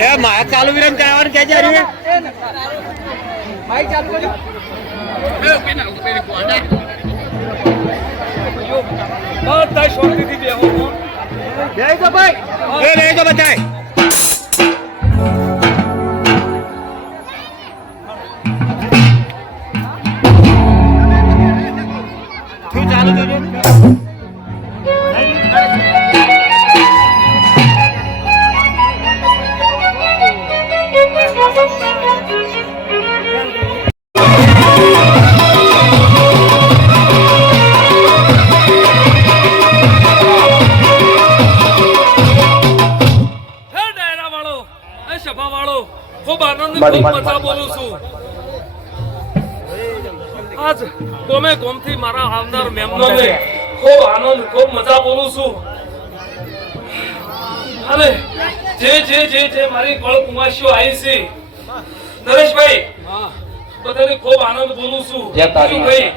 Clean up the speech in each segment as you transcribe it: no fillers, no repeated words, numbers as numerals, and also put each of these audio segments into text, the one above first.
એ મારા ચાલુ વિરામ કરાવવાનું ક્યાં જાય રે માઈક ચાલુ કરજો બધા શાંતિથી બેહો બેહો ભાઈ એ બેહો બધાય તું ચાલુ કરજો આજ ગમે ગમથી મારા આવનાર મહેમાનોને ખૂબ આનંદ ખૂબ મજા બોલું છું અને જે મારી કળ કુમાશીઓ આવી છે નરેશભાઈ બધાને ખૂબ આનંદ બોલું છું ભાઈ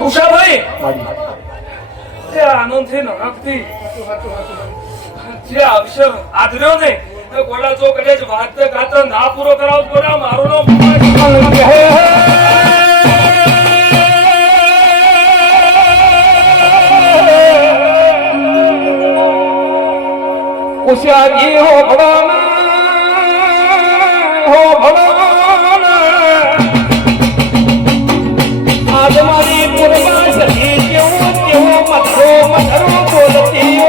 ઉષાભાઈ જે આનંદથી નરકથી જે અક્ષર આદર્યો ને ગોડા જો કદાચ વાત ગાતા ના પૂરો કરાવ ગોડા મારો નો ઉષાજી હો ભગવાન આજ મારી પૂર્વા સખી કેવું મધરો બોલતી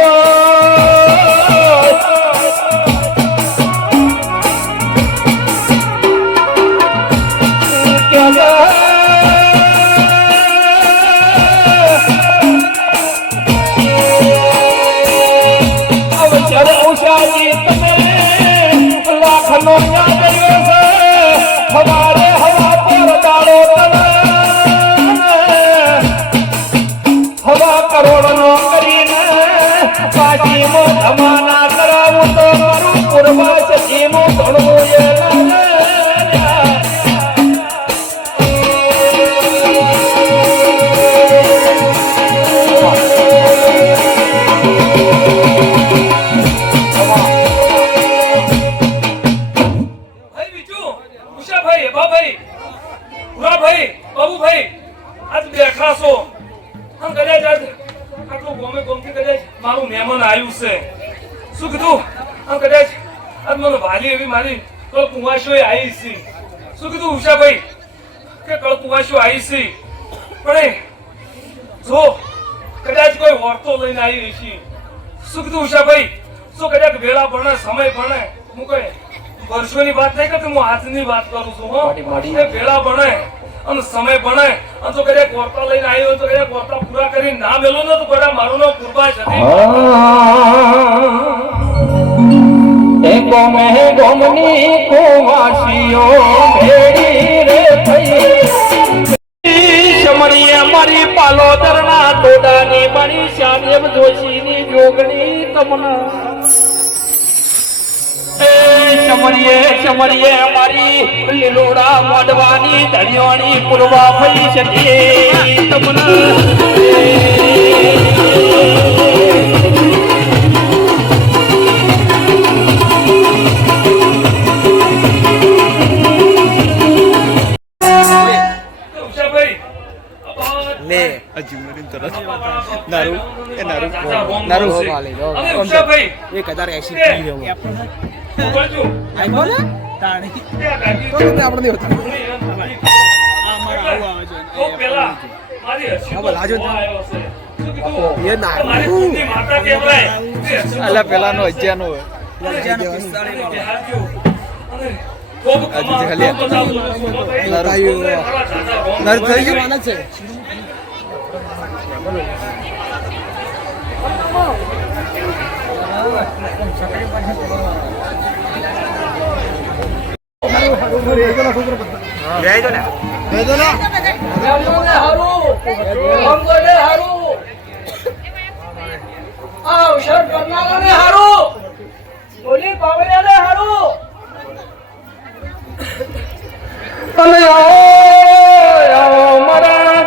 વર્ષોની વાત નહીં કરતો હું આજની વાત કરું છું હો ભેળા બને અને સમય બને અને તો કદાચ કોર્તા લઈને આવ્યો તો કદાચ કોર્તા પૂરા કરીને ના મેલો ને તો કદાચ મારું નામ કુરબાજ હતી એ ગોમે ગોમની કુવાસીઓ ભેડી રે થઈ સમણીએ મારી પાલોદરના ટોડાની મારી શાદેવ જોશીની જોગણી તમના ચમરીએ મારી લીલોડા મોડવાની ધણિયોની પૂર્વા ભઈ છે તમને પેલા નો અજ્જાનો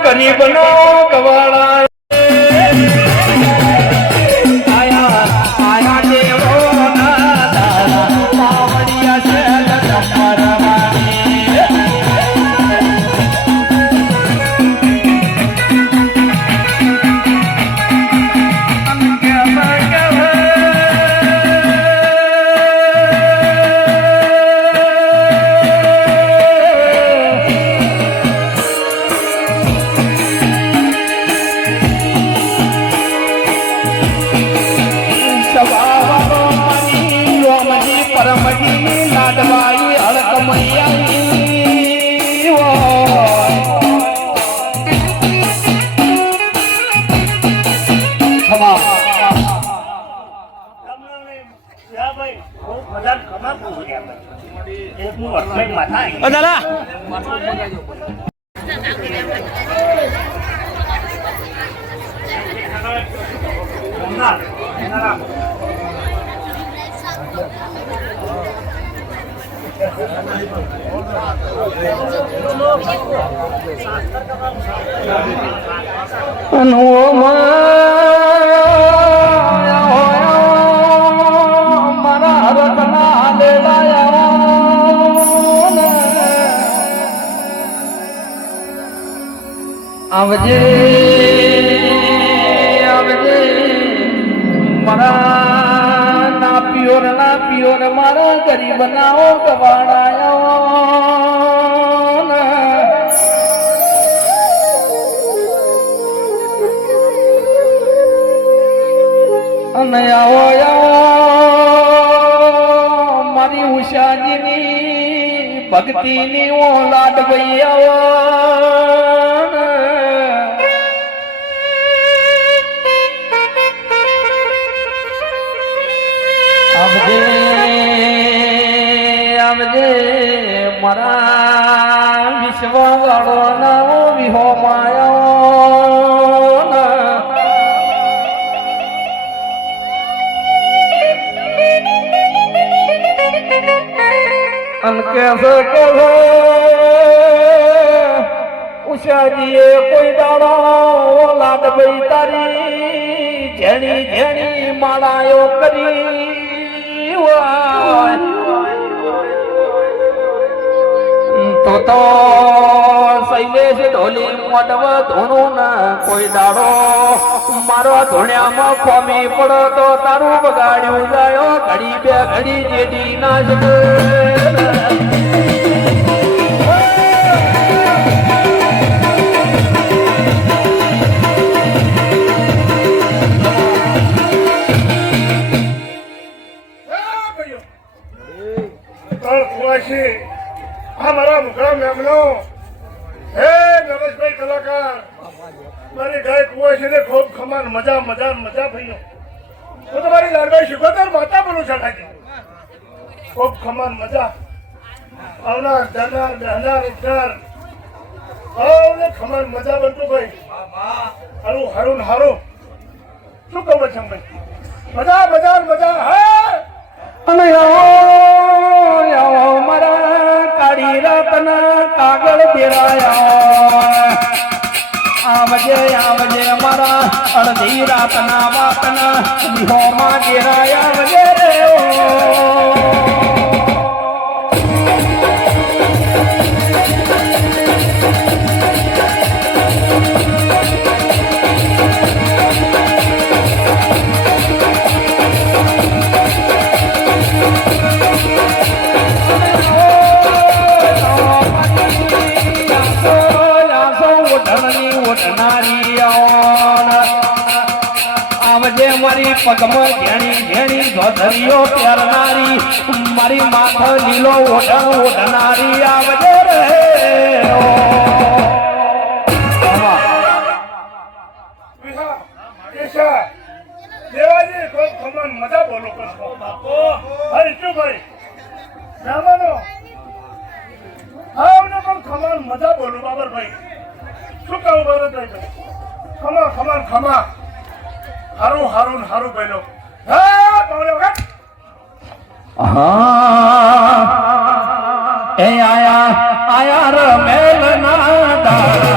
ગરીબ નો કવાળા ઓ દાદા મારા રતના આવજે આવજે મારા ના પિયોર મારા ગરીબ નાઓ ગવાડાયો અને આવો મારી ઉષાજીની ભક્તિની ઓ લાડ ગઈ આવો આવજે આવજે મારા વિશ્વ વાળો ના વિહો માયો અનકે કહો ઉષાજીએ કોઈ દાડો લાડ ગઈ તારી જેણી જેણી માળાયો કરી તો શૈલેષ ઢોલી મોડવ ધૂણું ના કોઈ દાડો મારો ધૂણ્યામાં ખોમી પડો તો તારું બગાડ્યું જાય ઘડી બે ઘડી જેડી ના જ हमारा मुखड़ा मेमनो हे नरेश भाई कलाकार मारी गाय कुआ से खूब खमान मजा मजा मजा भैया तो तुम्हारी लाडभाई शिकोतर माता बोलो चढ़ाई खूब खमान मजा आवना डरना डरना डर आवने खमान मजा बनतो भाई हारू हारू हारू શું કહું છે ભાઈ મજા મજા મજા હે અને આવો મારા કાળી રાતના કાગળ બેરાયા આવજે આવજે મારા અડધી રાતના વાતના વિહોમાં ઘેરાયા આવજે આવજે મારી પગમાં ઘેણી ઘેણી ધોધરીઓ પહેરનારી મારી માથે લીલો ઓઢણ ઓઢનારી આવજે રે દેવાજી ખૂબ ખમણ મજા બોલો કરશો બાપો હરી શું ભાઈ મહેમાનો આવને પણ ખમણ મજા બોલો બાબર ભાઈ શું કહું ભરતભાઈ ખમા ખમા ખમા હારું હારું હારું બોલો હા પાવડે વખત એ આયા આયા રમેલ ના